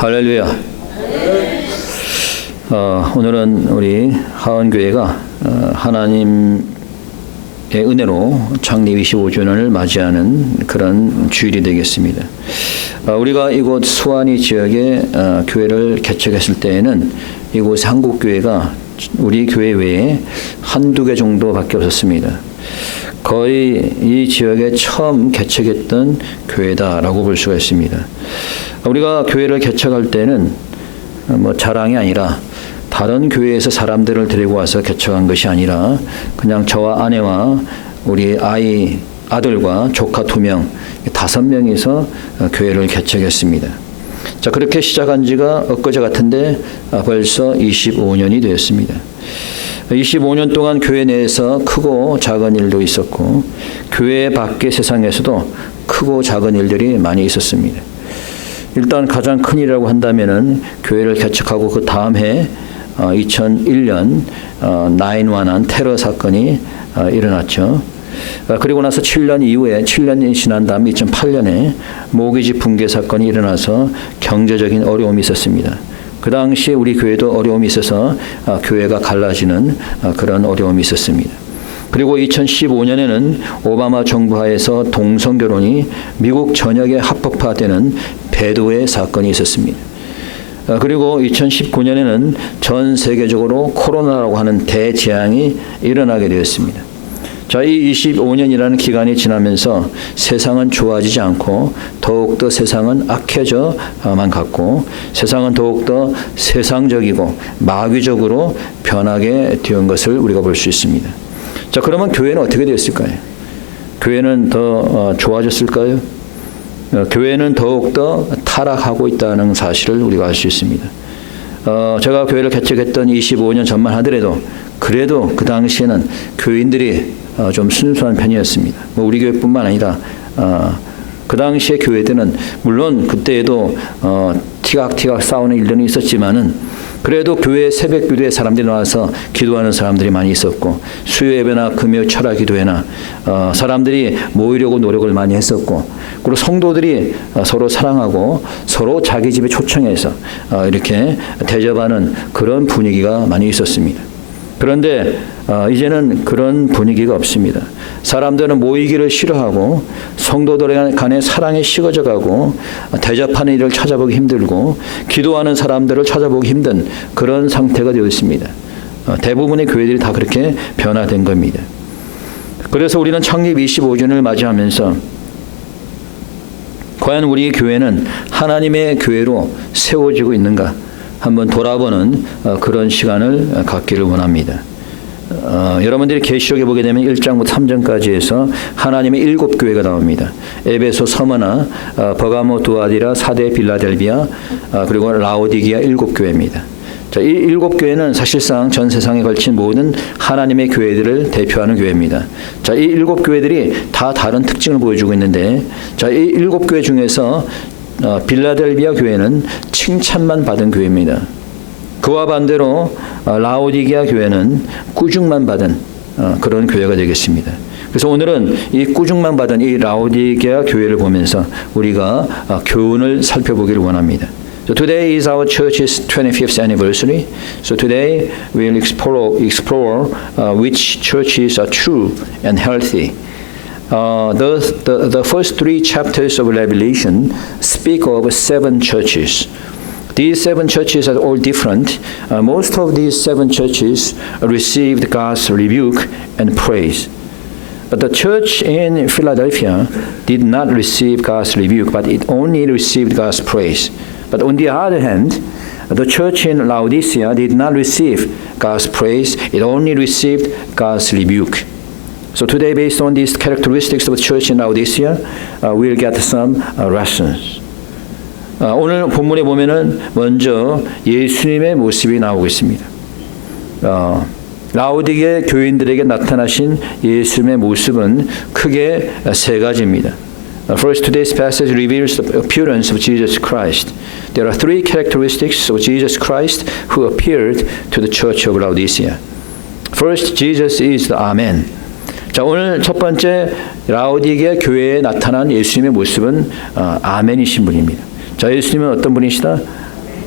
할렐루야. 오늘은 우리 하원교회가 하나님의 은혜로 창립 25주년을 맞이하는 그런 주일이 되겠습니다. 우리가 이곳 수완이 지역에 교회를 개척했을 때에는 이곳 한국교회가 우리 교회 외에 한두 개 정도밖에 없었습니다. 거의 이 지역에 처음 개척했던 교회다라고 볼 수가 있습니다. 우리가 교회를 개척할 때는 자랑이 아니라 다른 교회에서 사람들을 데리고 와서 개척한 것이 아니라 그냥 저와 아내와 우리 아들과 조카 2명, 5명이서 교회를 개척했습니다. 자, 그렇게 시작한 지가 엊그제 같은데 벌써 25년이 되었습니다. 25년 동안 교회 내에서 크고 작은 일도 있었고 교회 밖의 세상에서도 크고 작은 일들이 많이 있었습니다. 일단 가장 큰 일이라고 한다면은 교회를 개척하고 그 다음 해 2001년 9/11 테러 사건이 일어났죠. 그리고 나서 7년 이후에 7년이 지난 다음 2008년에 모기지 붕괴 사건이 일어나서 경제적인 어려움이 있었습니다. 그 당시에 우리 교회도 어려움이 있어서 교회가 갈라지는 그런 어려움이 있었습니다. 그리고 2015년에는 오바마 정부 하에서 동성결혼이 미국 전역에 합법화되는 배도의 사건이 있었습니다. 그리고 2019년에는 전 세계적으로 코로나라고 하는 대재앙이 일어나게 되었습니다. 자, 이 25년이라는 기간이 지나면서 세상은 좋아지지 않고 더욱더 세상은 악해져만 갔고 세상은 더욱더 세상적이고 마귀적으로 변하게 되는 것을 우리가 볼 수 있습니다. 자, 그러면 교회는 어떻게 되었을까요? 교회는 더 좋아졌을까요? 교회는 더욱더 타락하고 있다는 사실을 우리가 알 수 있습니다. 제가 교회를 개척했던 25년 전만 하더라도 그래도 그 당시에는 교인들이 좀 순수한 편이었습니다. 우리 교회뿐만 아니라 그 당시에 교회들은 물론 그때에도 티각티각 싸우는 일들은 있었지만은 그래도 교회 새벽 기도에 사람들이 나와서 기도하는 사람들이 많이 있었고 수요 예배나 금요 철학 기도회나 사람들이 모이려고 노력을 많이 했었고 그리고 성도들이 서로 사랑하고 서로 자기 집에 초청해서 이렇게 대접하는 그런 분위기가 많이 있었습니다. 그런데 이제는 그런 분위기가 없습니다. 사람들은 모이기를 싫어하고 성도들 간의 사랑이 식어져 가고 대접하는 일을 찾아보기 힘들고 기도하는 사람들을 찾아보기 힘든 그런 상태가 되어 있습니다. 대부분의 교회들이 다 그렇게 변화된 겁니다. 그래서 우리는 창립 25주년을 맞이하면서 과연 우리 교회는 하나님의 교회로 세워지고 있는가 한번 돌아보는 그런 시간을 갖기를 원합니다. 여러분들이 계시록에 보게 되면 1장부터 3장까지 해서 하나님의 7교회가 나옵니다. 에베소, 서머나, 버가모, 두아디라, 사데, 빌라델비아, 그리고 라오디게아 7교회입니다. 자, 이 7교회는 사실상 전 세상에 걸친 모든 하나님의 교회들을 대표하는 교회입니다. 자, 이 7교회들이 다 다른 특징을 보여주고 있는데 자, 이 7교회 중에서 빌라델비아 교회는 칭찬만 받은 교회입니다. 그와 반대로 라오디게아 교회는 꾸중만 받은 그런 교회가 되겠습니다. 그래서 오늘은 이 꾸중만 받은 이 라오디게아 교회를 보면서 우리가 교훈을 살펴보기를 원합니다. So today is our church's 25th anniversary. So today we'll explore which churches are true and healthy. The first 3 chapters of Revelation speak of 7 churches. These 7 churches are all different. Most of these 7 churches received God's rebuke and praise. But the church in Philadelphia did not receive God's rebuke, but it only received God's praise. But on the other hand, the church in Laodicea did not receive God's praise, it only received God's rebuke. So today, based on these characteristics of the church in Laodicea, we'll get some lessons. 오늘 본문에 보면은 먼저 예수님의 모습이 나오고 있습니다. 라오디게 교인들에게 나타나신 예수님의 모습은 크게 3가지입니다. First, today's passage reveals the appearance of Jesus Christ. There are 3 characteristics of Jesus Christ who appeared to the church of Laodicea. First, Jesus is the Amen. 자, 오늘 첫 번째 라오디게 교회에 나타난 예수님의 모습은 아멘이신 분입니다. 자, 예수님은 어떤 분이시다?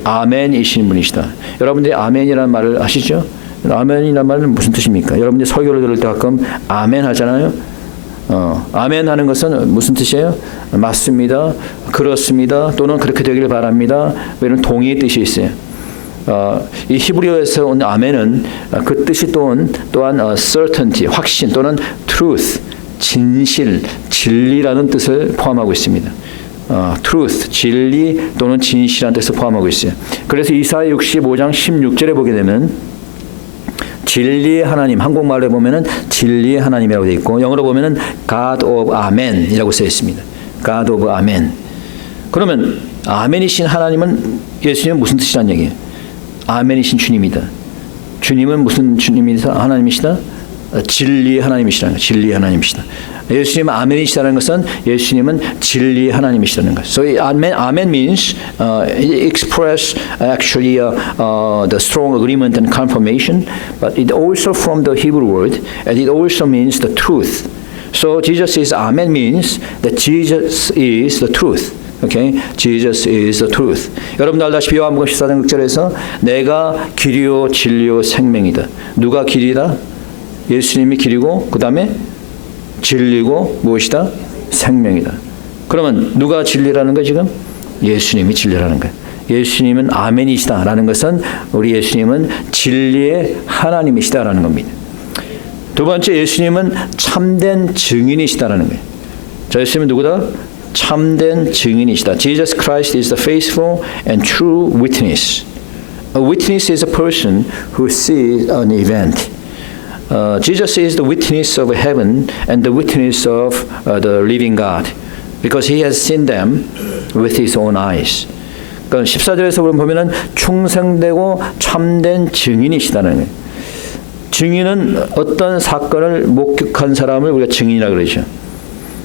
아멘이신 분이시다. 여러분들이 아멘이라는 말을 아시죠? 아멘이라는 말은 무슨 뜻입니까? 여러분들이 설교를 들을 때 가끔 아멘 하잖아요. 아멘 하는 것은 무슨 뜻이에요? 맞습니다, 그렇습니다, 또는 그렇게 되기를 바랍니다, 이런 동의의 뜻이 있어요. 이 히브리어에서 온 아멘은 그 뜻이 또한 certainty, 확신 또는 truth, 진실, 진리라는 뜻을 포함하고 있습니다. truth, 진리 또는 진실이라는 뜻을 포함하고 있어요. 그래서 이사야 65장 16절에 보게 되면 진리의 하나님, 한국말로 보면은 진리의 하나님이라고 되어 있고 영어로 보면은 God of Amen이라고 쓰여 있습니다. God of Amen. 그러면 아멘이신 하나님은 예수님은 무슨 뜻이란 얘기예요? 아멘이신 주님이다. 주님은 무슨 주님이다? 하나님이시다? 진리의 하나님이시라는 거예요. 진리의 하나님이시다. 예수님은 아멘이시다는 것은 예수님은 진리의 하나님이시라는 거예요. So amen means it express actually the strong agreement and confirmation, but it also from the Hebrew word, and it also means the truth. So Jesus is amen means that Jesus is the truth. Okay, Jesus is the truth. 여러분들 알다시피 요한복음 14장 6절에서 내가 길이요 진리요 생명이다. 누가 길이다? 예수님이 길이고 그 다음에 진리고 무엇이다? 생명이다. 그러면 누가 진리라는 거예요 지금? 예수님이 진리라는 거예요. 예수님은 아멘이시다라는 것은 우리 예수님은 진리의 하나님이시다라는 겁니다. 두 번째, 예수님은 참된 증인이시다라는 거예요. 자, 예수님은 누구다? 참된 증인이시다. Jesus Christ is the faithful and true witness. A witness is a person who sees an event. Jesus is the witness of heaven and the witness of the living God, because he has seen them with his own eyes. 그러니까 14절에서 보면은 충성되고 참된 증인이시다는 거예요. 증인은 어떤 사건을 목격한 사람을 우리가 증인이라고 그러죠.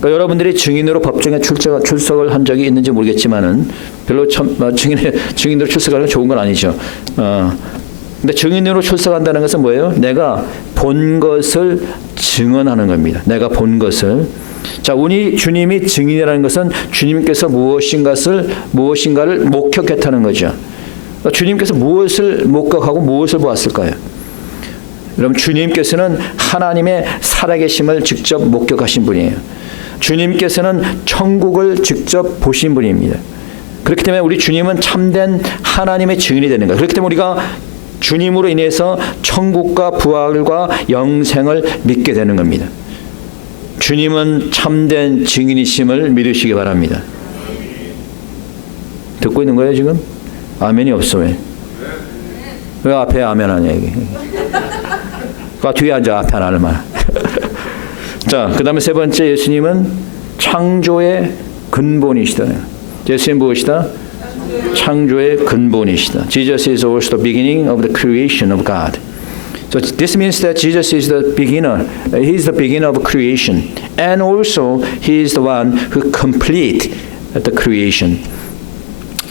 그러니까 여러분들이 증인으로 법정에 출석을 한 적이 있는지 모르겠지만은 별로 증인으로 출석하는 건 좋은 건 아니죠. 근데 증인으로 출석한다는 것은 뭐예요? 내가 본 것을 증언하는 겁니다. 내가 본 것을. 자, 우리 주님이 증인이라는 것은 주님께서 무엇인가를 목격했다는 거죠. 그러니까 주님께서 무엇을 목격하고 무엇을 보았을까요? 여러분, 주님께서는 하나님의 살아계심을 직접 목격하신 분이에요. 주님께서는 천국을 직접 보신 분입니다. 그렇기 때문에 우리 주님은 참된 하나님의 증인이 되는 거예요. 그렇기 때문에 우리가 주님으로 인해서 천국과 부활과 영생을 믿게 되는 겁니다. 주님은 참된 증인이심을 믿으시기 바랍니다. 듣고 있는 거예요 지금? 아멘이 없어. 왜 앞에 아멘 하냐 이게. 그 뒤에 앉아 앞에 안 할 말. 자, 그 다음에 세 번째, 예수님은 창조의 근본이시다. 예수님 무엇이다? 창조의 근본이시다. Jesus is also the beginning of the creation of God. So this means that Jesus is the beginner. He is the beginner of creation, and also He is the one who complete the creation.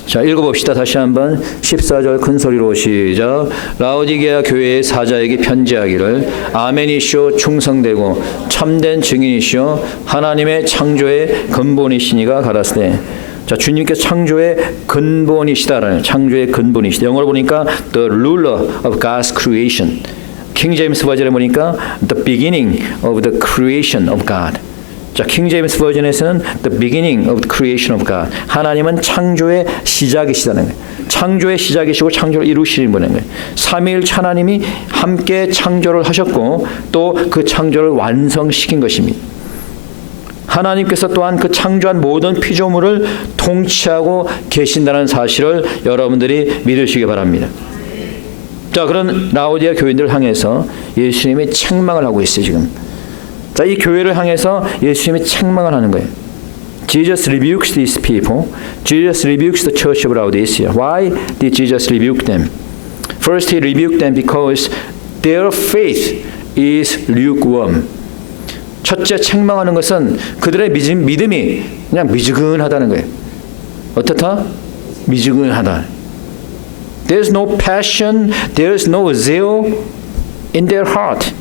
자, 읽어봅시다. 다시 한번 14절 큰 소리로 시작. 라오디게아 교회의 사자에게 편지하기를 아멘이시오 충성되고 참된 증인이시오 하나님의 창조의 근본이시니가 가라사대. 자, 주님께서 창조의 근본이시다라는, 창조의 근본이시다. 영어로 보니까 the ruler of God's creation. 킹 제임스 버전에 보니까 the beginning of the creation of God. 자, 킹 제임스 버전에서는 the beginning of the creation of God. 하나님은 창조의 시작이시다는 거예요. 창조의 시작이시고 창조를 이루시는 분인 거예요. 삼위일체 하나님이 함께 창조를 하셨고 또 그 창조를 완성시킨 것입니다. 하나님께서 또한 그 창조한 모든 피조물을 통치하고 계신다는 사실을 여러분들이 믿으시기 바랍니다. 자, 그런 라오디아 교인들을 향해서 예수님이 책망을 하고 있어요 지금. 자, 이 교회를 향해서 예수님이 책망을 하는 거예요. Jesus rebukes these people. Jesus rebukes the church of Laodicea. Why did Jesus rebuke them? First, he rebuked them because their faith is lukewarm. 첫째, 책망하는 것은 그들의 믿음이 그냥 미지근하다는 거예요. 어떻다? 미지근하다. There's no passion, there's no zeal in their heart.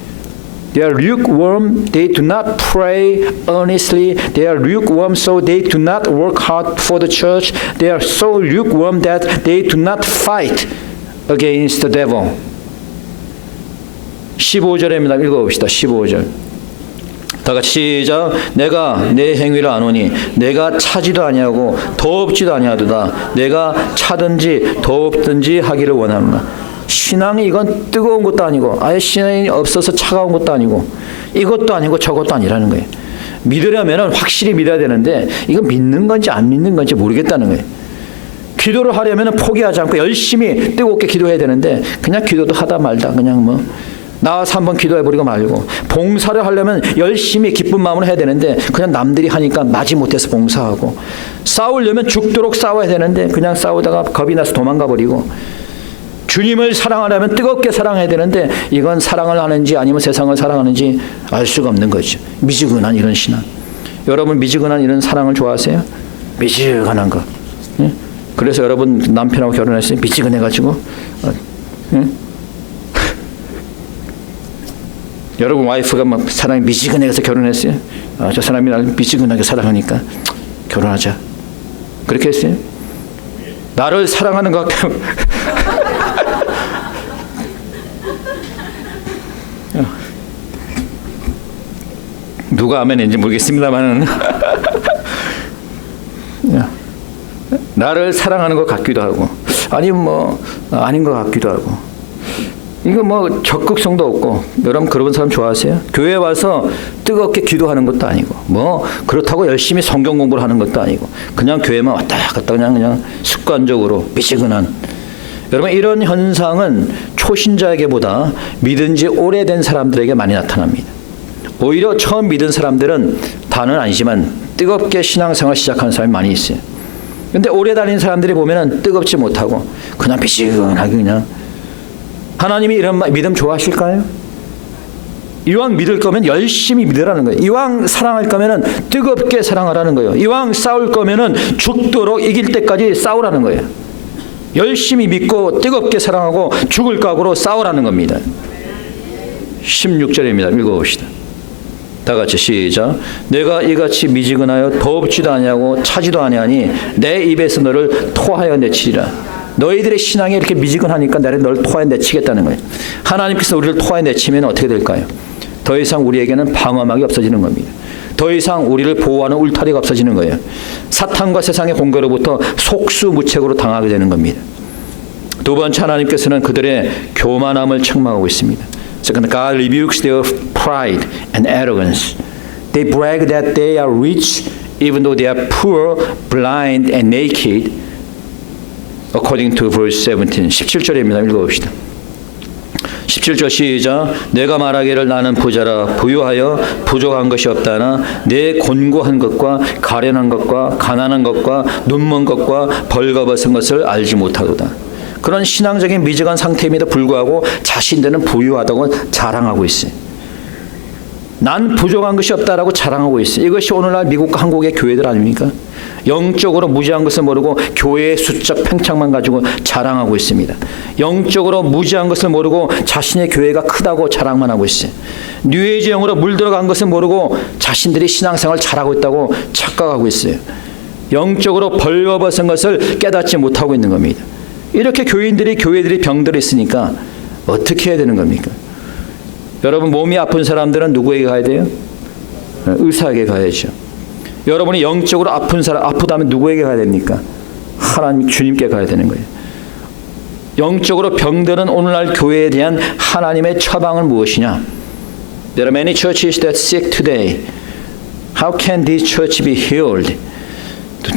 They are lukewarm. They do not pray earnestly. They are lukewarm, so they do not work hard for the church. They are so lukewarm that they do not fight against the devil. 15절입니다. 읽어봅시다. 15절. 다 같이 시작. 내가 내 행위를 아노니 내가 차지도 아니하고 더없지도 아니하도다. 내가 차든지 더없든지 하기를 원합니다. 신앙이 이건 뜨거운 것도 아니고 아예 신앙이 없어서 차가운 것도 아니고 이것도 아니고 저것도 아니라는 거예요. 믿으려면 확실히 믿어야 되는데 이건 믿는 건지 안 믿는 건지 모르겠다는 거예요. 기도를 하려면 포기하지 않고 열심히 뜨겁게 기도해야 되는데 그냥 기도도 하다 말다 그냥 뭐 나와서 한번 기도해버리고 말고, 봉사를 하려면 열심히 기쁜 마음으로 해야 되는데 그냥 남들이 하니까 마지못해서 봉사하고, 싸우려면 죽도록 싸워야 되는데 그냥 싸우다가 겁이 나서 도망가버리고, 주님을 사랑하려면 뜨겁게 사랑해야 되는데 이건 사랑을 하는지 아니면 세상을 사랑하는지 알 수가 없는 거죠. 미지근한 이런 신앙. 여러분 미지근한 이런 사랑을 좋아하세요? 미지근한 거. 예? 그래서 여러분 남편하고 결혼했어요? 미지근해가지고 예? 여러분 와이프가 막 사랑이 미지근해서 결혼했어요? 저 사람이 나를 미지근하게 사랑하니까 결혼하자. 그렇게 했어요? 나를 사랑하는 것 같아요. 누가 아멘인지 모르겠습니다만 나를 사랑하는 것 같기도 하고 아니면 뭐 아닌 것 같기도 하고, 이거 뭐 적극성도 없고. 여러분 그런 사람 좋아하세요? 교회에 와서 뜨겁게 기도하는 것도 아니고 뭐 그렇다고 열심히 성경 공부를 하는 것도 아니고 그냥 교회만 왔다 갔다 그냥 습관적으로 미지근한. 여러분 이런 현상은 초신자에게보다 믿은 지 오래된 사람들에게 많이 나타납니다. 오히려 처음 믿은 사람들은 다는 아니지만 뜨겁게 신앙생활 시작하는 사람이 많이 있어요. 근데 오래 다닌 사람들이 보면은 뜨겁지 못하고 그냥 미지근하게 그냥. 하나님이 이런 믿음 좋아하실까요? 이왕 믿을 거면 열심히 믿으라는 거예요. 이왕 사랑할 거면은 뜨겁게 사랑하라는 거예요. 이왕 싸울 거면은 죽도록 이길 때까지 싸우라는 거예요. 열심히 믿고 뜨겁게 사랑하고 죽을 각오로 싸우라는 겁니다. 16절입니다. 읽어봅시다. 다 같이 시작. 내가 이같이 미지근하여 더럽지도 아니하고 차지도 아니하니 내 입에서 너를 토하여 내치리라. 너희들의 신앙이 이렇게 미지근하니까 나를 너를 토하여 내치겠다는 거예요. 하나님께서 우리를 토하여 내치면 어떻게 될까요? 더 이상 우리에게는 방어막이 없어지는 겁니다. 더 이상 우리를 보호하는 울타리가 없어지는 거예요. 사탄과 세상의 공격으로부터 속수무책으로 당하게 되는 겁니다. 두 번째, 하나님께서는 그들의 교만함을 책망하고 있습니다. Second, God rebukes their pride and arrogance. They brag that they are rich even though they are poor, blind and naked. According to verse 17. 17절입니다. 읽어봅시다. 17절 시작. 내가 말하기를 나는 부자라 부유하여 부족한 것이 없다나 내 곤고한 것과 가련한 것과 가난한 것과 눈먼 것과 벌거벗은 것을 알지 못하도다. 그런 신앙적인 미지근 상태임에도 불구하고 자신들은 부유하다고 자랑하고 있어요. 난 부족한 것이 없다라고 자랑하고 있어요. 이것이 오늘날 미국과 한국의 교회들 아닙니까? 영적으로 무지한 것을 모르고 교회의 수적 팽창만 가지고 자랑하고 있습니다. 영적으로 무지한 것을 모르고 자신의 교회가 크다고 자랑만 하고 있어요. 뉴에이지형으로 물들어간 것을 모르고 자신들이 신앙생활 잘하고 있다고 착각하고 있어요. 영적으로 벌거벗은 것을 깨닫지 못하고 있는 겁니다. 이렇게 교회들이 병들어 있으니까 어떻게 해야 되는 겁니까? 여러분 몸이 아픈 사람들은 누구에게 가야 돼요? 의사에게 가야죠. 여러분이 영적으로 아픈 사람, 아프다면 누구에게 가야 됩니까? 하나님, 주님께 가야 되는 거예요. 영적으로 병들은 오늘날 교회에 대한 하나님의 처방은 무엇이냐? There are many churches that sick today. How can this church be healed?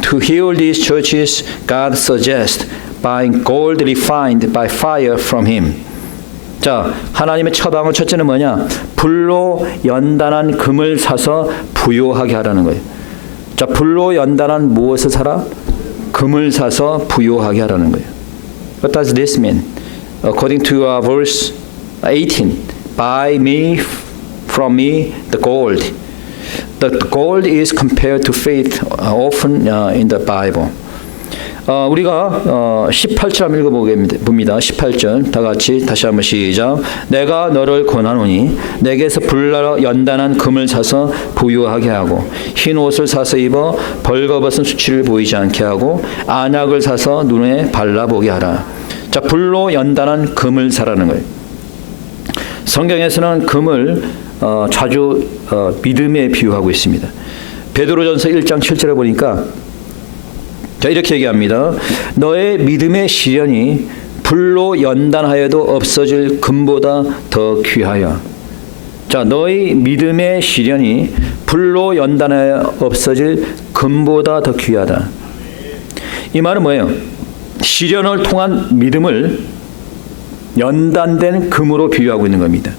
To heal these churches, God suggests buying gold refined by fire from Him. 자, 하나님의 처방은 첫째는 뭐냐? 불로 연단한 금을 사서 부요하게 하라는 거예요. 자, 불로 연단한 무엇을 사라? 금을 사서 부요하게 하라는 거예요. What does this mean? According to verse 18, buy me from me the gold. The gold is compared to faith often in the Bible. 우리가 18절 한번 읽어봅니다. 18절 다 같이 다시 한번 시작. 내가 너를 권하노니 내게서 불나러 연단한 금을 사서 부유하게 하고 흰 옷을 사서 입어 벌거벗은 수치를 보이지 않게 하고 안약을 사서 눈에 발라보게 하라. 자, 불로 연단한 금을 사라는 거예요. 성경에서는 금을 자주 믿음에 비유하고 있습니다. 베드로전서 1장 7절에 보니까 자, 이렇게 얘기합니다. 너의 믿음의 시련이 불로 연단하여도 없어질 금보다 더 귀하여. 자, 너의 믿음의 시련이 불로 연단하여 없어질 금보다 더 귀하다. 이 말은 뭐예요? 시련을 통한 믿음을 연단된 금으로 비유하고 있는 겁니다.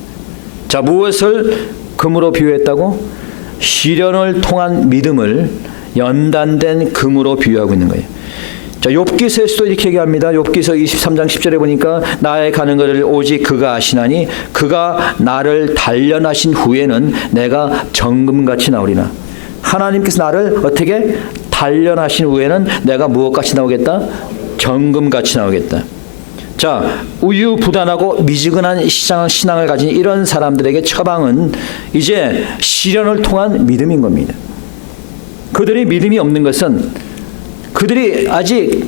자, 무엇을 금으로 비유했다고? 시련을 통한 믿음을 연단된 금으로 비유하고 있는 거예요. 자, 욥기서에서도 이렇게 얘기합니다. 욥기서 23장 10절에 보니까 나의 가는 것을 오직 그가 아시나니 그가 나를 단련하신 후에는 내가 정금같이 나오리라. 하나님께서 나를 어떻게 단련하신 후에는 내가 무엇같이 나오겠다? 정금같이 나오겠다. 자, 우유부단하고 미지근한 신앙을 가진 이런 사람들에게 처방은 이제 시련을 통한 믿음인 겁니다. 그들이 믿음이 없는 것은 그들이 아직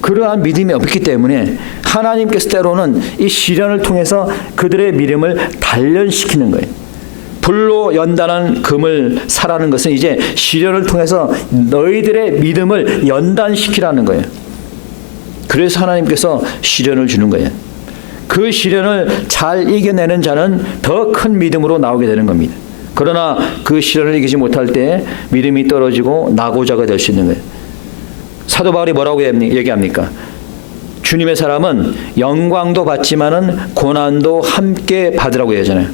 그러한 믿음이 없기 때문에 하나님께서 때로는 이 시련을 통해서 그들의 믿음을 단련시키는 거예요. 불로 연단한 금을 사라는 것은 이제 시련을 통해서 너희들의 믿음을 연단시키라는 거예요. 그래서 하나님께서 시련을 주는 거예요. 그 시련을 잘 이겨내는 자는 더 큰 믿음으로 나오게 되는 겁니다. 그러나 그 시련을 이기지 못할 때 믿음이 떨어지고 낙오자가 될 수 있는 거예요. 사도 바울이 뭐라고 얘기합니까? 주님의 사람은 영광도 받지만은 고난도 함께 받으라고 얘기하잖아요.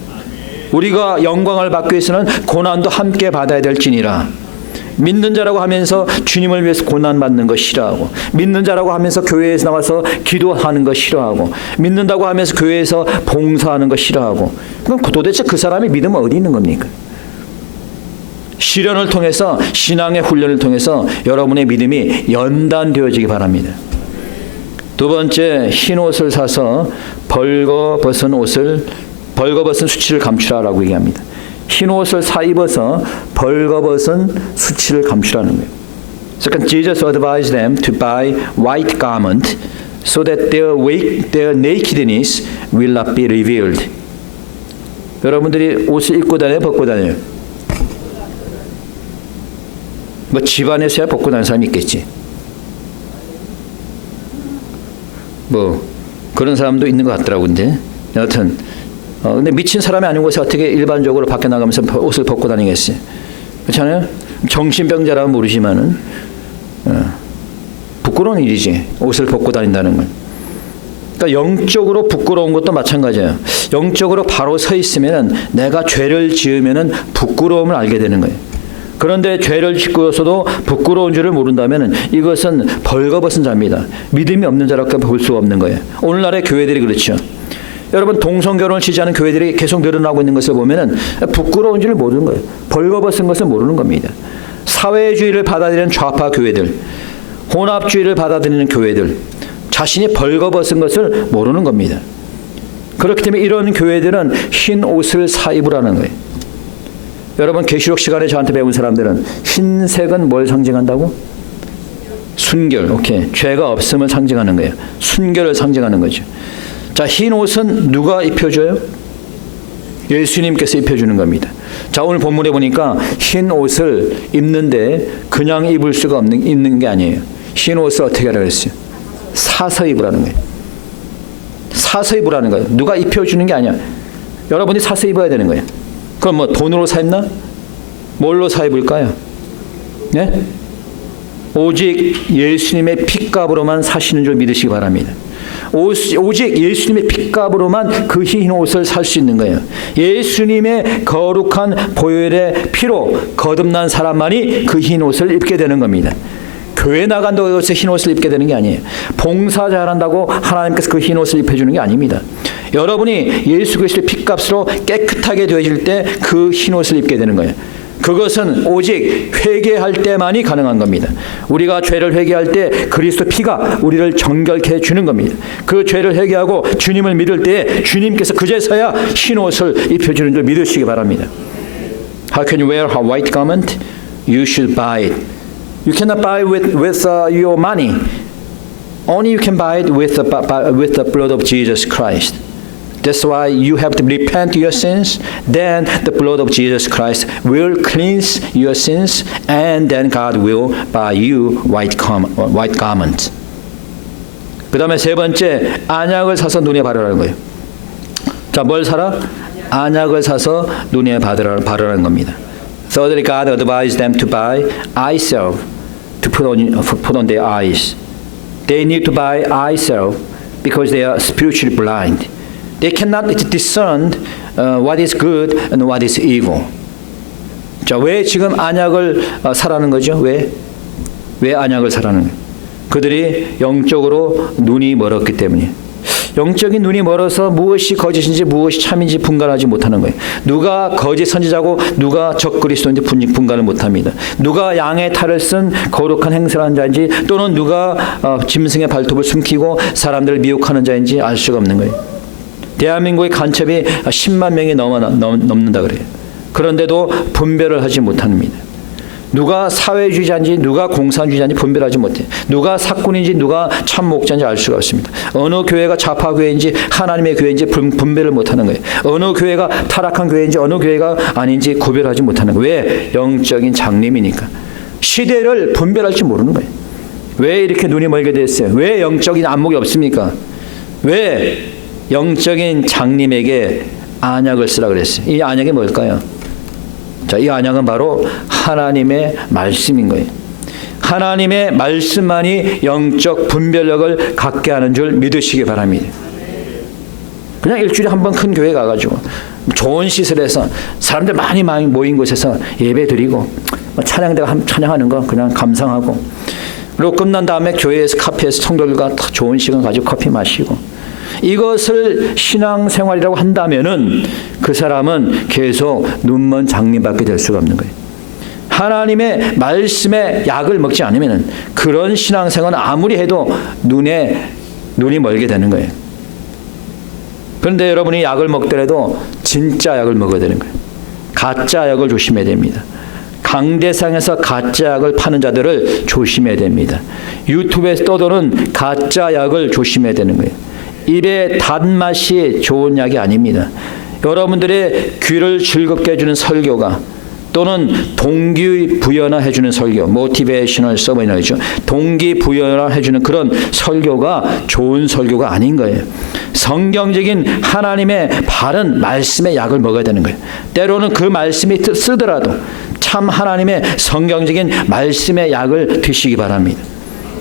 우리가 영광을 받기 위해서는 고난도 함께 받아야 될지니라. 믿는 자라고 하면서 주님을 위해서 고난받는 거 싫어하고, 믿는 자라고 하면서 교회에서 나와서 기도하는 거 싫어하고, 믿는다고 하면서 교회에서 봉사하는 거 싫어하고, 그럼 도대체 그 사람의 믿음은 어디 있는 겁니까? 시련을 통해서, 신앙의 훈련을 통해서 여러분의 믿음이 연단되어지기 바랍니다. 두 번째, 흰 옷을 사서 벌거벗은 수치를 감추라라고 얘기합니다. 흰 옷을 사 입어서 벌거벗은 수치를 감추라는 거예요. So Jesus advised them to buy white garment so that their nakedness will not be revealed. 여러분들이 옷을 입고 다녀요, 벗고 다녀요? 뭐 집안에서야 벗고 다니는 사람이 있겠지. 뭐 그런 사람도 있는 것 같더라고. 근데 여하튼 근데 미친 사람이 아닌 곳에 어떻게 일반적으로 밖에 나가면서 옷을 벗고 다니겠어요? 그렇잖아요? 정신병자라면 모르지만은 부끄러운 일이지, 옷을 벗고 다닌다는 건. 그러니까 영적으로 부끄러운 것도 마찬가지예요. 영적으로 바로 서 있으면은 내가 죄를 지으면은 부끄러움을 알게 되는 거예요. 그런데 죄를 짓고서도 부끄러운 줄을 모른다면은 이것은 벌거벗은 자입니다. 믿음이 없는 자라고 볼 수가 없는 거예요. 오늘날의 교회들이 그렇죠. 여러분, 동성결혼을 지지하는 교회들이 계속 늘어나고 있는 것을 보면은 부끄러운 줄을 모르는 거예요. 벌거벗은 것을 모르는 겁니다. 사회주의를 받아들이는 좌파 교회들, 혼합주의를 받아들이는 교회들, 자신이 벌거벗은 것을 모르는 겁니다. 그렇기 때문에 이런 교회들은 흰 옷을 사 입으라는 거예요. 여러분, 계시록 시간에 저한테 배운 사람들은 흰색은 뭘 상징한다고? 순결. 오케이. 죄가 없음을 상징하는 거예요. 순결을 상징하는 거죠. 자, 흰 옷은 누가 입혀줘요? 예수님께서 입혀주는 겁니다. 자, 오늘 본문에 보니까 흰 옷을 입는데 그냥 입을 수가 입는 게 아니에요. 흰 옷을 어떻게 하라고 했어요? 사서 입으라는 거예요. 사서 입으라는 거예요. 누가 입혀주는 게 아니야. 여러분이 사서 입어야 되는 거예요. 그럼 뭐 돈으로 사 입나? 뭘로 사 입을까요? 네? 오직 예수님의 핏값으로만 사시는 줄 믿으시기 바랍니다. 오직 예수님의 핏값으로만 그 흰 옷을 살 수 있는 거예요. 예수님의 거룩한 보혈의 피로 거듭난 사람만이 그 흰 옷을 입게 되는 겁니다. 교회 나간다고 해서 흰 옷을 입게 되는 게 아니에요. 봉사 잘한다고 하나님께서 그 흰 옷을 입혀주는 게 아닙니다. 여러분이 예수 그리스도의 핏값으로 깨끗하게 되어질 때 그 흰 옷을 입게 되는 거예요. 그것은 오직 회개할 때만이 가능한 겁니다. 우리가 죄를 회개할 때 그리스도 피가 우리를 정결케 해주는 겁니다. 그 죄를 회개하고 주님을 믿을 때 주님께서 그제서야 흰 옷을 입혀주는 줄 믿으시기 바랍니다. How can you wear a white garment? You should buy it. You cannot buy with your money. Only you can buy it with the blood of Jesus Christ. That's why you have to repent your sins. Then the blood of Jesus Christ will cleanse your sins, and then God will buy you white garment. 그 다음에 세 번째, 안약을 사서 눈에 바르라는 거예요. 자, 뭘 사라? 안약을 사서 눈에 바르라는 겁니다. Thirdly, God advised them to buy eye salve to put on their eyes. They need to buy eye salve because they are spiritually blind. They cannot discern what is good and what is evil. 자, 왜 지금 안약을 사라는 거죠? 왜 안약을 사라는 거예요? 그들이 영적으로 눈이 멀었기 때문이에요. 영적인 눈이 멀어서 무엇이 거짓인지 무엇이 참인지 분간하지 못하는 거예요. 누가 거짓 선지자고 누가 적그리스도인지 분간을 못합니다. 누가 양의 탈을 쓴 거룩한 행세를 한 자인지 또는 누가 짐승의 발톱을 숨기고 사람들을 미혹하는 자인지 알 수가 없는 거예요. 대한민국의 간첩이 10만 명이 넘는다 그래요. 그런데도 분별을 하지 못합니다. 누가 사회주의자인지 누가 공산주의자인지 분별하지 못해요. 누가 사꾼인지 누가 참 목자인지 알 수가 없습니다. 어느 교회가 좌파 교회인지 하나님의 교회인지 분별을 못하는 거예요. 어느 교회가 타락한 교회인지 어느 교회가 아닌지 구별하지 못하는 거예요. 왜? 영적인 장님이니까. 시대를 분별할 줄 모르는 거예요. 왜 이렇게 눈이 멀게 됐어요? 왜 영적인 안목이 없습니까? 왜 영적인 장님에게 안약을 쓰라 그랬어요? 이 안약이 뭘까요? 자, 이 안약은 바로 하나님의 말씀인 거예요. 하나님의 말씀만이 영적 분별력을 갖게 하는 줄 믿으시기 바랍니다. 그냥 일주일에 한 번 큰 교회 가가지고 좋은 시설에서 사람들 많이 모인 곳에서 예배 드리고 찬양대가 찬양하는 거 그냥 감상하고, 그리고 끝난 다음에 교회에서 카페에서 성도들과 좋은 시간 가지고 커피 마시고, 이것을 신앙생활이라고 한다면은 그 사람은 계속 눈먼 장님밖에 될 수가 없는 거예요. 하나님의 말씀에 약을 먹지 않으면은 그런 신앙생활은 아무리 해도 눈이 멀게 되는 거예요. 그런데 여러분이 약을 먹더라도 진짜 약을 먹어야 되는 거예요. 가짜 약을 조심해야 됩니다. 강대상에서 가짜 약을 파는 자들을 조심해야 됩니다. 유튜브에서 떠도는 가짜 약을 조심해야 되는 거예요. 입에 단맛이 좋은 약이 아닙니다. 여러분들의 귀를 즐겁게 해주는 설교가 또는 동기부여나 해주는 설교, 모티베이셔널 서머니죠. 동기부여나 해주는 그런 설교가 좋은 설교가 아닌 거예요. 성경적인 하나님의 바른 말씀의 약을 먹어야 되는 거예요. 때로는 그 말씀이 쓰더라도 참 하나님의 성경적인 말씀의 약을 드시기 바랍니다.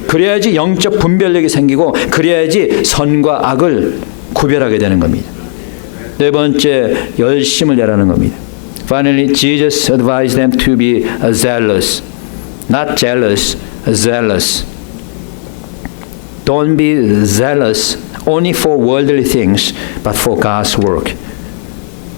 그래야지 영적 분별력이 생기고 그래야지 선과 악을 구별하게 되는 겁니다. 네 번째, 열심을 내라는 겁니다. Finally, Jesus advised them to be zealous, not jealous, zealous. Don't be zealous only for worldly things, but for God's work.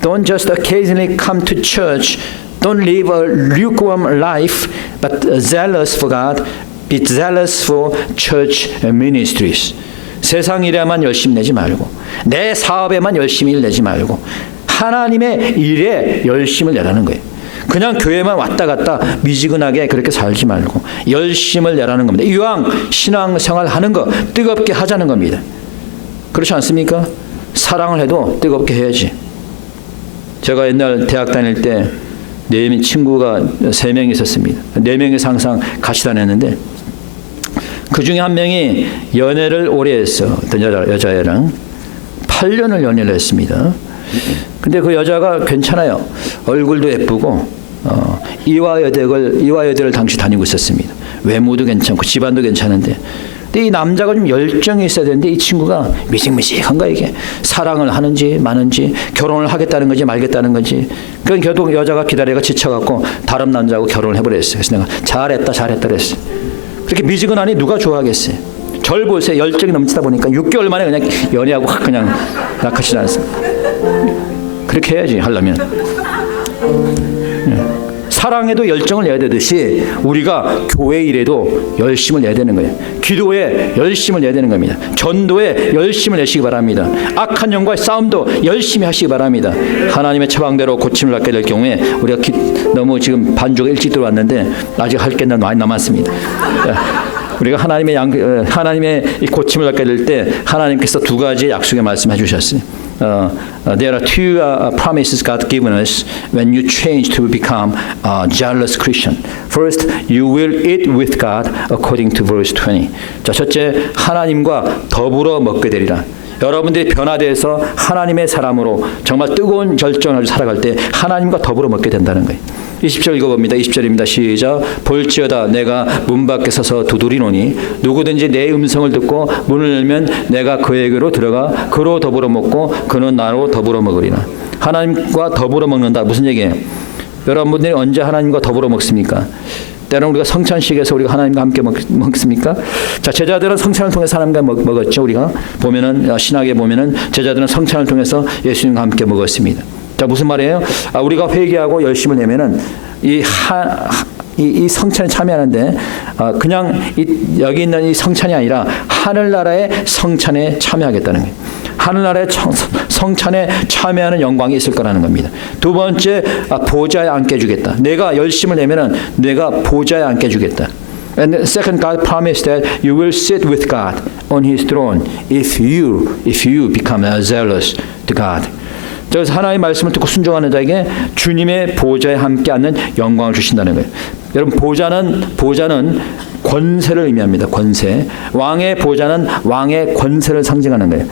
Don't just occasionally come to church. Don't live a lukewarm life, but zealous for God. Be zealous for church ministries. 세상 일에만 열심히 내지 말고 내 사업에만 열심히 내지 말고 하나님의 일에 열심을 내라는 거예요. 그냥 교회만 왔다 갔다 미지근하게 그렇게 살지 말고 열심을 내라는 겁니다. 이왕 신앙생활 하는 거 뜨겁게 하자는 겁니다. 그렇지 않습니까? 사랑을 해도 뜨겁게 해야지. 제가 옛날 대학 다닐 때 친구가 3명 있었습니다. 4명이서 항상 같이 다녔는데 그 중에 한 명이 연애를 오래 했어. 어떤 여자애랑 8년을 연애를 했습니다. 근데 그 여자가 괜찮아요. 얼굴도 예쁘고 이화여대를 당시 다니고 있었습니다. 외모도 괜찮고 집안도 괜찮은데, 근데 이 남자가 좀 열정이 있어야 되는데 이 친구가 미식미식한 거야. 이게 사랑을 하는지 마는지, 결혼을 하겠다는 건지 말겠다는 건지. 그건 결국 여자가 기다리다가 지쳐갖고 다른 남자하고 결혼을 해버렸어요. 그래서 내가 잘했다 그랬어요. 그렇게 미지근하니 누가 좋아하겠어요. 절 보세요. 열정이 넘치다 보니까 6개월 만에 그냥 연애하고 그냥 낙하시지 않습니다. 그렇게 해야지 하려면. 사랑에도 열정을 내야 되듯이 우리가 교회 일에도 열심을 내야 되는 거예요. 기도에 열심을 내야 되는 겁니다. 전도에 열심을 내시기 바랍니다. 악한 영과의 싸움도 열심히 하시기 바랍니다. 하나님의 처방대로 고침을 받게 될 경우에 우리가 너무 지금 반주가 일찍 들어왔는데 아직 할 게 많이 남았습니다. 우리가 하나님의 이 고침을 받게 될 때 하나님께서 두 가지 약속의 말씀해 주셨어요. There are two promises God given us when you change to become a jealous Christian. First, you will eat with God according to verse 20. 자, 첫째, 하나님과 더불어 먹게 되리라. 여러분들이 변화돼서 하나님의 사람으로 정말 뜨거운 절정을 살아갈 때 하나님과 더불어 먹게 된다는 거예요. 20절 읽어봅니다. 20절입니다. 시작. 볼지어다 내가 문 밖에 서서 두드리노니 누구든지 내 음성을 듣고 문을 열면 내가 그에게로 들어가 그로 더불어 먹고 그는 나로 더불어 먹으리라. 하나님과 더불어 먹는다. 무슨 얘기예요? 여러분들이 언제 하나님과 더불어 먹습니까? 때로는 우리가 성찬식에서 우리가 하나님과 함께 먹습니까? 자, 제자들은 성찬을 통해서 하나님과 먹었죠. 우리가 보면은 신학에 보면은 제자들은 성찬을 통해서 예수님과 함께 먹었습니다. 자, 무슨 말이에요? 우리가 회개하고 열심을 내면은 이 성찬에 참여하는데 그냥 여기 있는 이 성찬이 아니라 하늘나라의 성찬에 참여하겠다는 거예요. 하늘나라의 성찬에 참여하는 영광이 있을 거라는 겁니다. 두 번째, 보좌에 앉게 해주겠다. 내가 열심을 내면은 내가 보좌에 앉게 해주겠다. And second, God promised that you will sit with God on His throne if you become zealous to God. 그래서 하나님의 말씀을 듣고 순종하는 자에게 주님의 보좌에 함께 앉는 영광을 주신다는 거예요. 여러분, 보좌는 권세를 의미합니다. 권세. 왕의 보좌는 왕의 권세를 상징하는 거예요.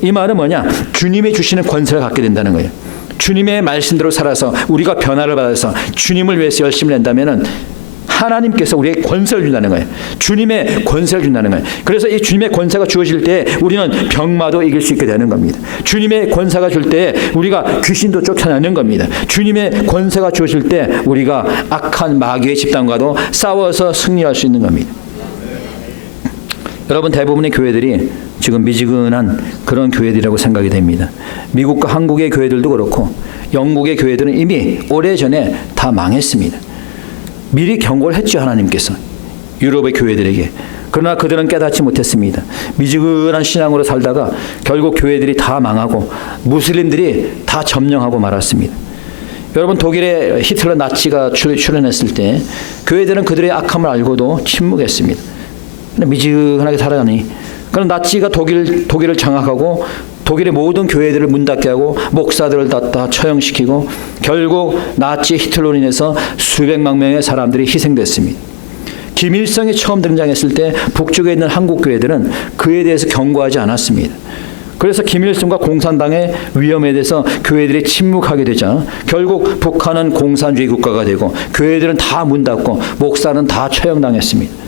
이 말은 뭐냐? 주님이 주시는 권세를 갖게 된다는 거예요. 주님의 말씀대로 살아서 우리가 변화를 받아서 주님을 위해서 열심히 낸다면은 하나님께서 우리에게 권세를 준다는 거예요. 주님의 권세를 준다는 거예요. 그래서 이 주님의 권세가 주어질 때 우리는 병마도 이길 수 있게 되는 겁니다. 주님의 권세가 줄 때 우리가 귀신도 쫓아내는 겁니다. 주님의 권세가 주어질 때 우리가 악한 마귀의 집단과도 싸워서 승리할 수 있는 겁니다. 여러분, 대부분의 교회들이 지금 미지근한 그런 교회들이라고 생각이 됩니다. 미국과 한국의 교회들도 그렇고 영국의 교회들은 이미 오래전에 다 망했습니다. 미리 경고를 했죠, 하나님께서 유럽의 교회들에게. 그러나 그들은 깨닫지 못했습니다. 미지근한 신앙으로 살다가 결국 교회들이 다 망하고 무슬림들이 다 점령하고 말았습니다. 여러분, 독일의 히틀러 나치가 출현했을 때 교회들은 그들의 악함을 알고도 침묵했습니다. 미지근하게 살아가니 그럼 나치가 독일을 장악하고 독일의 모든 교회들을 문 닫게 하고 목사들을 다 처형시키고 결국 나치 히틀러로 인해서 수백만 명의 사람들이 희생됐습니다. 김일성이 처음 등장했을 때 북쪽에 있는 한국 교회들은 그에 대해서 경고하지 않았습니다. 그래서 김일성과 공산당의 위험에 대해서 교회들이 침묵하게 되자 결국 북한은 공산주의 국가가 되고 교회들은 다 문 닫고 목사는 다 처형당했습니다.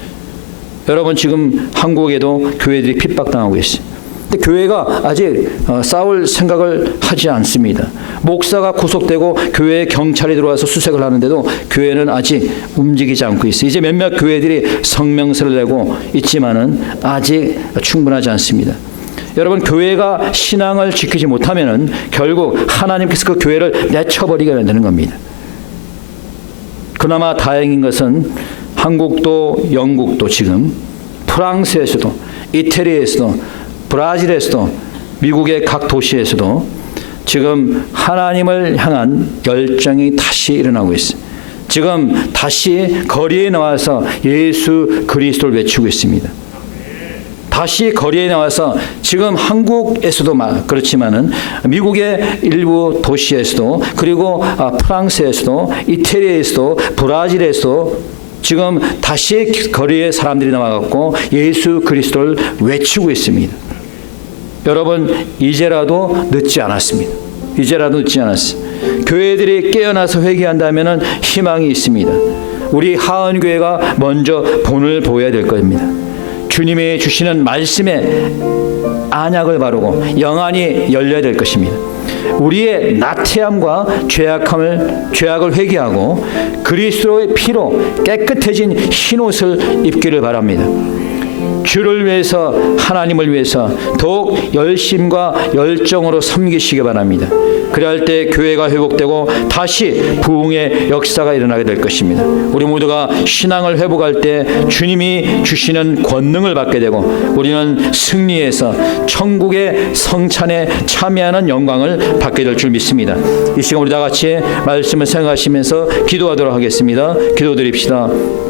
여러분, 지금 한국에도 교회들이 핍박당하고 있어요. 근데 교회가 아직 싸울 생각을 하지 않습니다. 목사가 구속되고 교회에 경찰이 들어와서 수색을 하는데도 교회는 아직 움직이지 않고 있어요. 이제 몇몇 교회들이 성명서를 내고 있지만은 아직 충분하지 않습니다. 여러분, 교회가 신앙을 지키지 못하면은 결국 하나님께서 그 교회를 내쳐버리게 되는 겁니다. 그나마 다행인 것은 한국도 영국도 지금 프랑스에서도 이태리에서도 브라질에서도 미국의 각 도시에서도 지금 하나님을 향한 열정이 다시 일어나고 있어요. 지금 다시 거리에 나와서 예수 그리스도를 외치고 있습니다. 다시 거리에 나와서 지금 한국에서도 그렇지만은 미국의 일부 도시에서도 그리고 프랑스에서도 이태리에서도 브라질에서도 지금 다시 거리에 사람들이 나와갖고 예수 그리스도를 외치고 있습니다. 여러분, 이제라도 늦지 않았습니다. 이제라도 늦지 않았어요. 교회들이 깨어나서 회개한다면 희망이 있습니다. 우리 하은교회가 먼저 본을 보여야 될 겁니다. 주님이 주시는 말씀에 안약을 바르고 영안이 열려야 될 것입니다. 우리의 나태함과 죄악을 회개하고 그리스도의 피로 깨끗해진 흰옷을 입기를 바랍니다. 주를 위해서, 하나님을 위해서 더욱 열심과 열정으로 섬기시기 바랍니다. 그래야 할 때 교회가 회복되고 다시 부흥의 역사가 일어나게 될 것입니다. 우리 모두가 신앙을 회복할 때 주님이 주시는 권능을 받게 되고 우리는 승리해서 천국의 성찬에 참여하는 영광을 받게 될 줄 믿습니다. 이 시간 우리 다 같이 말씀을 생각하시면서 기도하도록 하겠습니다. 기도드립시다.